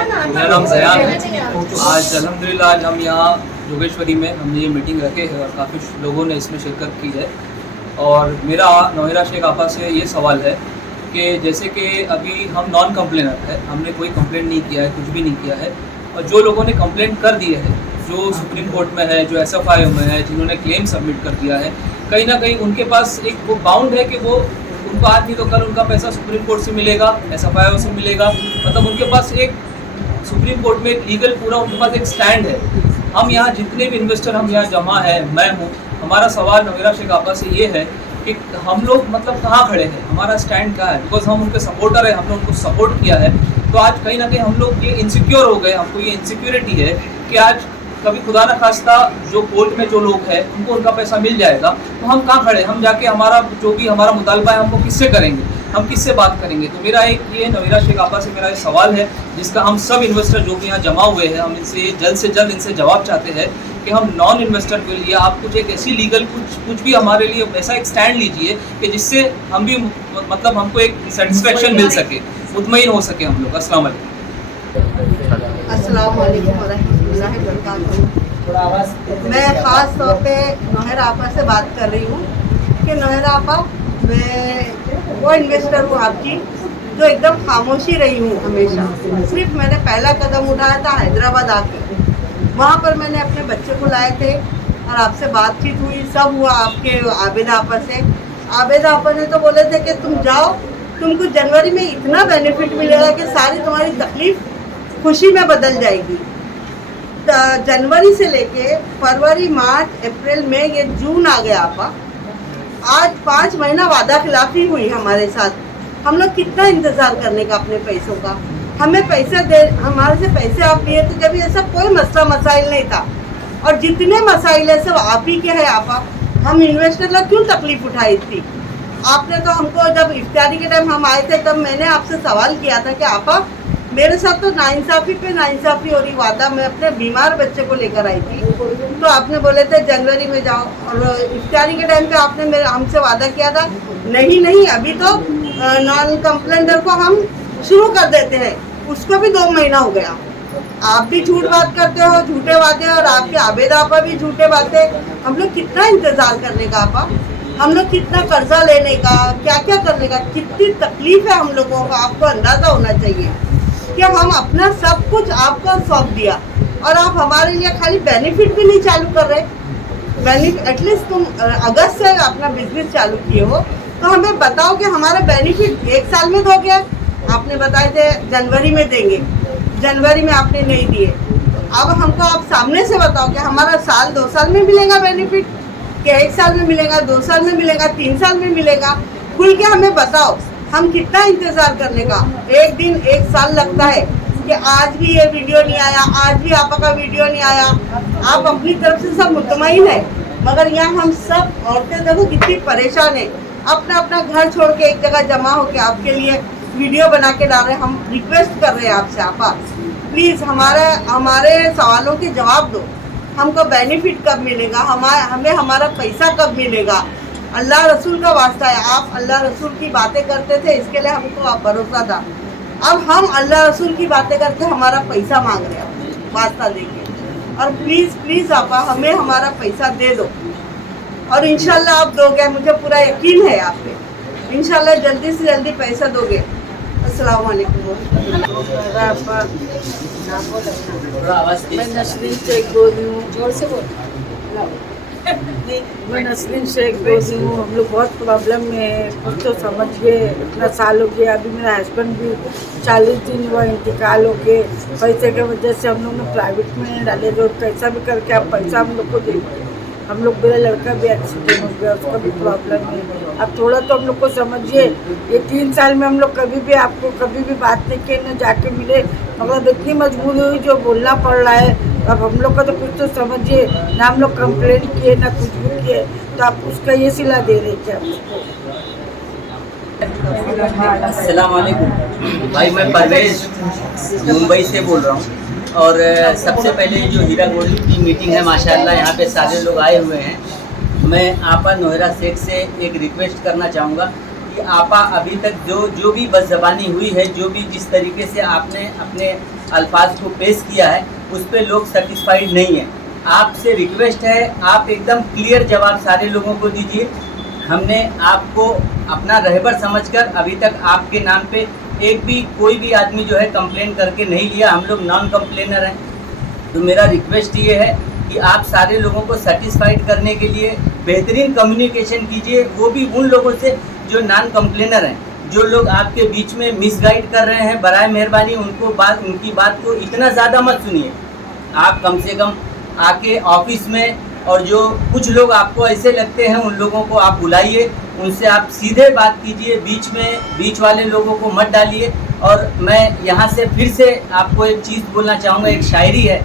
मेरा नाम ज़यान है। आज अल्हम्दुलिल्लाह आज हम यहाँ जोगेश्वरी में हमने ये मीटिंग रखे है और काफ़ी लोगों ने इसमें शिरकत की है। और मेरा नौहिरा शेख आपा से ये सवाल है कि जैसे कि अभी हम नॉन कंप्लेनर है, हमने कोई कंप्लेंट नहीं किया है, कुछ भी नहीं किया है, और जो लोगों ने कंप्लेंट कर दिए है, जो सुप्रीम कोर्ट में है, जो SFIO में है, जिन्होंने क्लेम सबमिट कर दिया है, कहीं ना कहीं उनके पास एक वो बाउंड है कि वो उनको आज नहीं तो कल उनका पैसा सुप्रीम कोर्ट से मिलेगा, SFIO से मिलेगा। मतलब उनके पास एक सुप्रीम कोर्ट में एक लीगल पूरा उनके पास एक स्टैंड है। हम यहाँ जितने भी इन्वेस्टर हम यहाँ जमा है, मैं हूँ, हमारा सवाल नौहिरा शेख आपा से ये है कि हम लोग मतलब कहाँ खड़े हैं, हमारा स्टैंड क्या है, बिकॉज हम उनके सपोर्टर हैं, हमने उनको सपोर्ट किया है। तो आज कहीं ना कहीं हम लोग ये इनसिक्योर हो गए, हमको ये इनसिक्योरिटी है कि आज कभी खुदा न खास्ता जो कोर्ट में जो लोग हैं उनको उनका पैसा मिल जाएगा, तो हम कहाँ खड़े, हम जाके हमारा जो भी हमारा मुतालबा है हमको किससे करेंगे, हम किससे बात करेंगे। तो मेरा एक ये नौहिरा शेख आपा से मेरा एक सवाल है जिसका हम सब इन्वेस्टर जो भी यहाँ जमा हुए हैं, हम इनसे जल्द से जल्द इनसे जवाब चाहते हैं कि हम नॉन इन्वेस्टर के लिए आप कुछ एक ऐसी लीगल कुछ भी हमारे लिए ऐसा एक स्टैंड लीजिए कि जिससे हम भी मतलब हमको एक सेटिस्फेक्शन मिल सके, मुतमईन हो सके हम लोग। अस्सलाम वालेकुम। अस्सलाम वालेकुम वरहमतुल्लाहि वबरकातुहू। मैं ख़ास तौर पे नौहिरा आपा से बात कर रही हूँ कि नौहिरा आपा, मैं वो इन्वेस्टर हूँ आपकी जो एकदम खामोशी रही हूँ हमेशा। सिर्फ मैंने पहला कदम उठाया था हैदराबाद आके, वहाँ पर मैंने अपने बच्चे को लाए थे और आपसे बातचीत हुई, सब हुआ आपके आबिदा आपा से। आबिदा आपा ने तो बोले थे कि तुम जाओ, तुमको जनवरी में इतना बेनिफिट मिलेगा कि सारी तुम्हारी तकलीफ खुशी में बदल जाएगी। जनवरी से लेके फरवरी, मार्च, अप्रैल, मई, ये जून आ गया आपा। आज 5 महीना वादा खिलाफी हुई हमारे साथ। हम लोग कितना इंतज़ार करने का अपने पैसों का, हमें पैसे दे, हमारे से पैसे आप लिए थे जब ऐसा कोई मसला मसाइल नहीं था, और जितने मसाइल है सब आप ही के हैं आपा। हम इन्वेस्टर लोग क्यों तकलीफ उठाई थी? आपने तो हमको जब इफ्तारी के टाइम हम आए थे तब मैंने आपसे सवाल किया था कि आपा मेरे साथ तो नाइंसाफ़ी पे नाइंसाफ़ी हो रही, वादा मैं अपने बीमार बच्चे को लेकर आई थी, तो आपने बोले थे जनवरी में जाओ, और इफ्तारी के टाइम पे आपने मेरे हमसे वादा किया था नहीं अभी तो नॉन कंप्लेंटर को हम शुरू कर देते हैं, उसको भी 2 महीना हो गया। आप भी झूठ बात करते हो, झूठे वादे, और आपके आबिदा आपा भी झूठे बातें। हम लोग कितना इंतज़ार करने का आपा, हम लोग कितना कर्जा लेने का, क्या क्या करने का, कितनी तकलीफ है हम लोगों को, आपको अंदाज़ा होना चाहिए कि हम अपना सब कुछ आपको सौंप दिया और आप हमारे लिए खाली बेनिफिट भी नहीं चालू कर रहे। बेनिफिट एटलीस्ट तुम अगस्त से अपना बिजनेस चालू किए हो तो हमें बताओ कि हमारा बेनिफिट 1 साल में दोगे। आपने बताए थे जनवरी में देंगे, जनवरी में आपने नहीं दिए। अब हमको आप सामने से बताओ कि हमारा साल 2 साल में मिलेगा बेनिफिट, कि 1 साल में मिलेगा, 2 साल में मिलेगा, 3 साल में मिलेगा। खुल के हमें बताओ, हम कितना इंतज़ार करने का। एक दिन 1 साल लगता है कि आज भी ये वीडियो नहीं आया, आज भी आपका का वीडियो नहीं आया। आप अपनी तरफ से सब मुतमईन है, मगर यहाँ हम सब औरतें देखो कितनी परेशान है, अपना अपना घर छोड़ के एक जगह जमा होकर आपके लिए वीडियो बना के डाल रहे हैं। हम रिक्वेस्ट कर रहे हैं आपसे, आपा प्लीज़ हमारे सवालों के जवाब दो। हमको बेनिफिट कब मिलेगा, हमें हमारा पैसा कब मिलेगा? अल्लाह रसूल का वास्ता है, आप अल्लाह रसूल की बातें करते थे, इसके लिए हमको आप भरोसा था। अब हम अल्लाह रसूल की बातें करके हमारा पैसा मांग रहे हैं वास्ता देके, और प्लीज़ आपा हमें हमारा पैसा दे दो, और इंशाल्लाह आप दोगे, मुझे पूरा यकीन है आप पे, इंशाल्लाह जल्दी से जल्दी पैसा दोगे। अस्सलाम वालेकुम। मैं नसरीन शेख बोल रही हूँ, जोर से बोल। मैं नसरीन शेख बोल रही हूँ। हम लोग बहुत प्रॉब्लम में है, कुछ तो समझिए। इतना साल हो गया, अभी मेरा हस्बैंड भी 40 दिन हुआ इंतकाल हो के, पैसे के वजह से हम लोग ने प्राइवेट में डाले, जो कैसा भी करके आप पैसा हम लोग को देंगे। हम लोग, मेरा लड़का भी एक्सीडेंट हो गया, उसका भी प्रॉब्लम है। अब थोड़ा तो हम लोग को समझिए। ये 3 साल में हम लोग कभी भी आपको कभी भी बात नहीं किए, न जाके मिले, मतलब इतनी मजबूरी हुई जो बोलना पड़ रहा है। अब हम लोग का तो कुछ तो समझिए ना, हम लोग कंप्लेंट किए ना कुछ भी किए, तो आप उसका ये सिला दे रहे क्या? अस्सलाम वालेकुम भाई, मैं परवेज मुंबई से बोल रहा हूँ। और सबसे पहले जो हीरा गोल्ड की मीटिंग है, माशाल्लाह यहाँ पे सारे लोग आए हुए हैं। मैं आपा नौहिरा शेख से एक रिक्वेस्ट करना चाहूँगा कि आपा अभी तक जो भी बदज़बानी हुई है, जो भी जिस तरीके से आपने अपने अल्फाज को पेश किया है, उस पर लोग सेटिस्फाइड नहीं है। आपसे रिक्वेस्ट है, आप एकदम क्लियर जवाब सारे लोगों को दीजिए। हमने आपको अपना रहबर समझकर अभी तक आपके नाम पे एक भी कोई भी आदमी जो है कंप्लेन करके नहीं लिया। हम लोग नॉन कंप्लेनर हैं। तो मेरा रिक्वेस्ट ये है कि आप सारे लोगों को सेटिस्फाइड करने के लिए बेहतरीन कम्युनिकेशन कीजिए, वो भी उन लोगों से जो नॉन कंप्लेनर हैं। जो लोग आपके बीच में मिसगाइड कर रहे हैं, बराए मेहरबानी उनकी बात को इतना ज़्यादा मत सुनिए। आप कम से कम आके ऑफिस में, और जो कुछ लोग आपको ऐसे लगते हैं उन लोगों को आप बुलाइए, उनसे आप सीधे बात कीजिए, बीच वाले लोगों को मत डालिए। और मैं यहाँ से फिर से आपको एक चीज़ बोलना चाहूँगा, एक शायरी है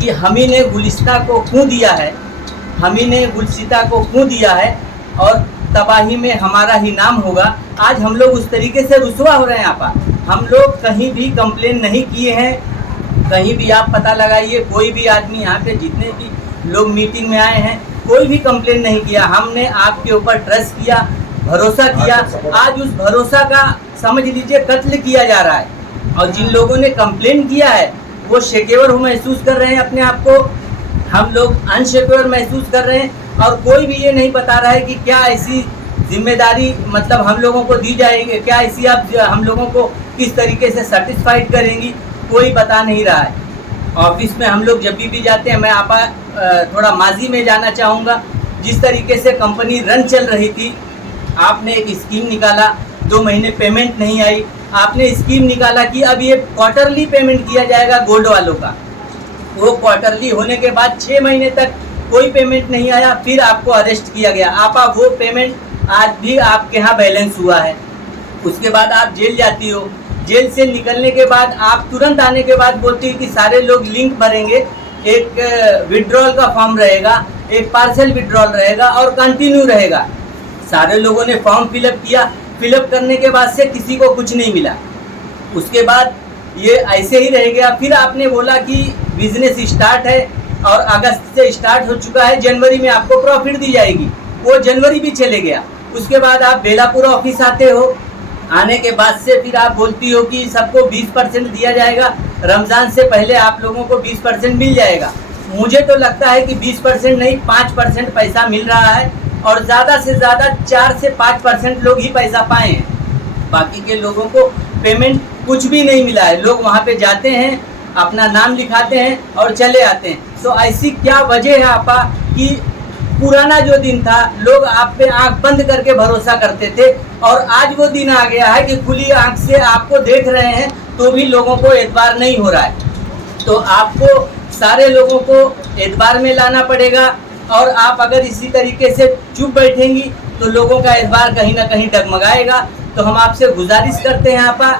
कि हमी ने गुलिस्ता को क्यों दिया है, हमी ने गुलसिता को क्यों दिया है, और तबाही में हमारा ही नाम होगा। आज हम लोग उस तरीके से रुसवा हो रहे हैं। आपा हम लोग कहीं भी कंप्लेन नहीं किए हैं, कहीं भी आप पता लगाइए, कोई भी आदमी यहाँ पे जितने भी लोग मीटिंग में आए हैं, कोई भी कंप्लेन नहीं किया। हमने आपके ऊपर ट्रस्ट किया, भरोसा किया। आज उस भरोसा का समझ लीजिए कत्ल किया जा रहा है। और जिन लोगों ने कंप्लेन किया है वो शेकेवर महसूस कर रहे हैं अपने आप को, हम लोग अनशेकेवर महसूस कर रहे हैं। और कोई भी ये नहीं बता रहा है कि क्या ऐसी जिम्मेदारी मतलब हम लोगों को दी जाएगी, क्या ऐसी आप हम लोगों को किस तरीके से सेटिस्फाइड करेंगी, कोई बता नहीं रहा है। ऑफिस में हम लोग जब भी जाते हैं, मैं आपा थोड़ा माजी में जाना चाहूँगा। जिस तरीके से कंपनी रन चल रही थी, आपने एक स्कीम निकाला, 2 महीने पेमेंट नहीं आई, आपने स्कीम निकाला कि अब ये क्वार्टरली पेमेंट किया जाएगा गोल्ड वालों का। वो क्वार्टरली होने के बाद 6 महीने तक कोई पेमेंट नहीं आया, फिर आपको अरेस्ट किया गया। आपा वो पेमेंट आज भी आपके यहाँ बैलेंस हुआ है। उसके बाद आप जेल जाती हो, जेल से निकलने के बाद आप तुरंत आने के बाद बोलती है कि सारे लोग लिंक भरेंगे, एक विड्रॉल का फॉर्म रहेगा, एक पार्सल विड्रॉल रहेगा और कंटिन्यू रहेगा। सारे लोगों ने फॉर्म फिलअप किया, फिलअप करने के बाद से किसी को कुछ नहीं मिला। उसके बाद ये ऐसे ही रह गया। फिर आपने बोला कि बिजनेस स्टार्ट है और अगस्त से स्टार्ट हो चुका है, जनवरी में आपको प्रॉफिट दी जाएगी। वो जनवरी भी चले गया। उसके बाद आप बेलापुर ऑफिस आते हो, आने के बाद से फिर आप बोलती हो कि सबको 20% दिया जाएगा, रमज़ान से पहले आप लोगों को 20% मिल जाएगा। मुझे तो लगता है कि 20% नहीं 5% पैसा मिल रहा है, और ज़्यादा से ज़्यादा 4 से 5% लोग ही पैसा पाए हैं। बाकी के लोगों को पेमेंट कुछ भी नहीं मिला है। लोग वहाँ पे जाते हैं, अपना नाम लिखाते हैं और चले आते हैं। तो ऐसी क्या वजह है आपा कि पुराना जो दिन था, लोग आप पे आंख बंद करके भरोसा करते थे, और आज वो दिन आ गया है कि खुली आंख से आपको देख रहे हैं तो भी लोगों को एतबार नहीं हो रहा है। तो आपको सारे लोगों को एतबार में लाना पड़ेगा। और आप अगर इसी तरीके से चुप बैठेंगी तो लोगों का एतबार कहीं ना कहीं डगमगाएगा। तो हम आपसे गुजारिश करते हैं आपा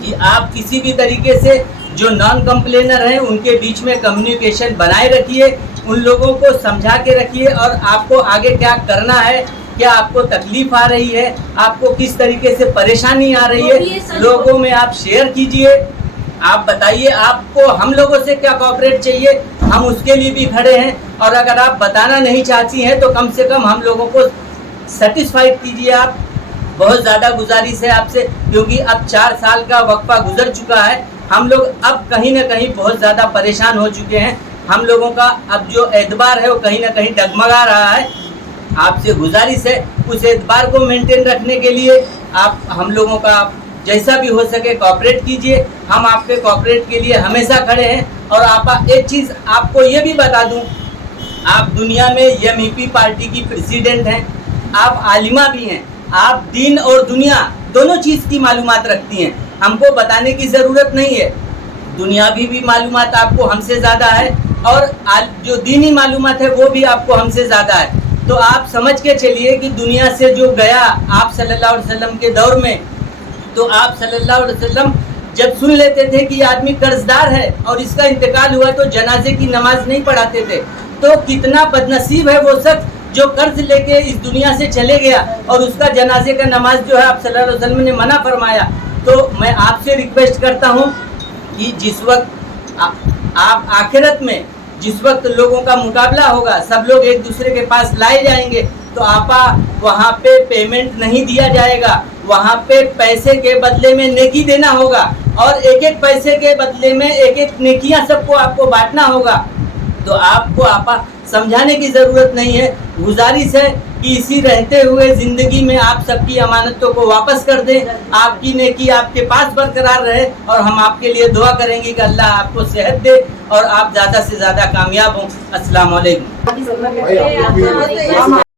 कि आप किसी भी तरीके से जो नॉन कंप्लेनर हैं उनके बीच में कम्युनिकेशन बनाए रखिए, उन लोगों को समझा के रखिए, और आपको आगे क्या करना है, क्या आपको तकलीफ आ रही है, आपको किस तरीके से परेशानी आ रही है, लोगों में आप शेयर कीजिए। आप बताइए आपको हम लोगों से क्या कोऑपरेट चाहिए, हम उसके लिए भी खड़े हैं। और अगर आप बताना नहीं चाहती हैं तो कम से कम हम लोगों को सेटिस्फाइड कीजिए। आप बहुत ज़्यादा गुजारिश है आपसे, क्योंकि अब 4 साल का वक्फा गुजर चुका है। हम लोग अब कहीं ना कहीं बहुत ज़्यादा परेशान हो चुके हैं। हम लोगों का अब जो एतबार है वो कहीं ना कहीं डगमगा रहा है। आपसे गुजारिश है उस एतबार को मेंटेन रखने के लिए आप हम लोगों का जैसा भी हो सके कोऑपरेट कीजिए। हम आपके कोऑपरेट के लिए हमेशा खड़े हैं। और आप एक चीज़ आपको ये भी बता दूं, आप दुनिया में एमईपी पार्टी की प्रेसिडेंट हैं, आप आलिमा भी हैं, आप दीन और दुनिया दोनों चीज़ की मालूमात रखती हैं। हमको बताने की ज़रूरत नहीं है, दुनियावी भी मालूमात आपको हमसे ज़्यादा है, और जो दीनी मालूमात है वो भी आपको हमसे ज़्यादा है। तो आप समझ के चलिए कि दुनिया से जो गया आप सल्लल्लाहु अलैहि वसल्लम के दौर में, तो आप सल्लल्लाहु अलैहि वसल्लम जब सुन लेते थे कि आदमी कर्जदार है और इसका इंतकाल हुआ तो जनाजे की नमाज नहीं पढ़ाते थे। तो कितना बदनसीब है वो शख्स जो कर्ज लेके इस दुनिया से चले गया और उसका जनाजे का नमाज जो है आप सल्लल्लाहु अलैहि वसल्लम ने मना फरमाया। तो मैं आपसे रिक्वेस्ट करता हूँ कि जिस वक्त आप आखिरत में जिस वक्त लोगों का मुकाबला होगा, सब लोग एक दूसरे के पास लाए जाएंगे, तो तो आपा वहाँ पे पेमेंट नहीं दिया जाएगा, वहाँ पे पैसे के बदले में नेकी देना होगा और एक एक पैसे के बदले में एक एक नेकियां सबको आपको बांटना होगा। तो आपको आपा समझाने की ज़रूरत नहीं है। गुजारिश है कि इसी रहते हुए ज़िंदगी में आप सबकी अमानतों को वापस कर दें, आपकी नेकी आपके पास बरकरार रहे और हम आपके लिए दुआ करेंगे कि अल्लाह आपको सेहत दे और आप ज़्यादा से ज़्यादा कामयाब हों। अस्सलाम वालेकुम।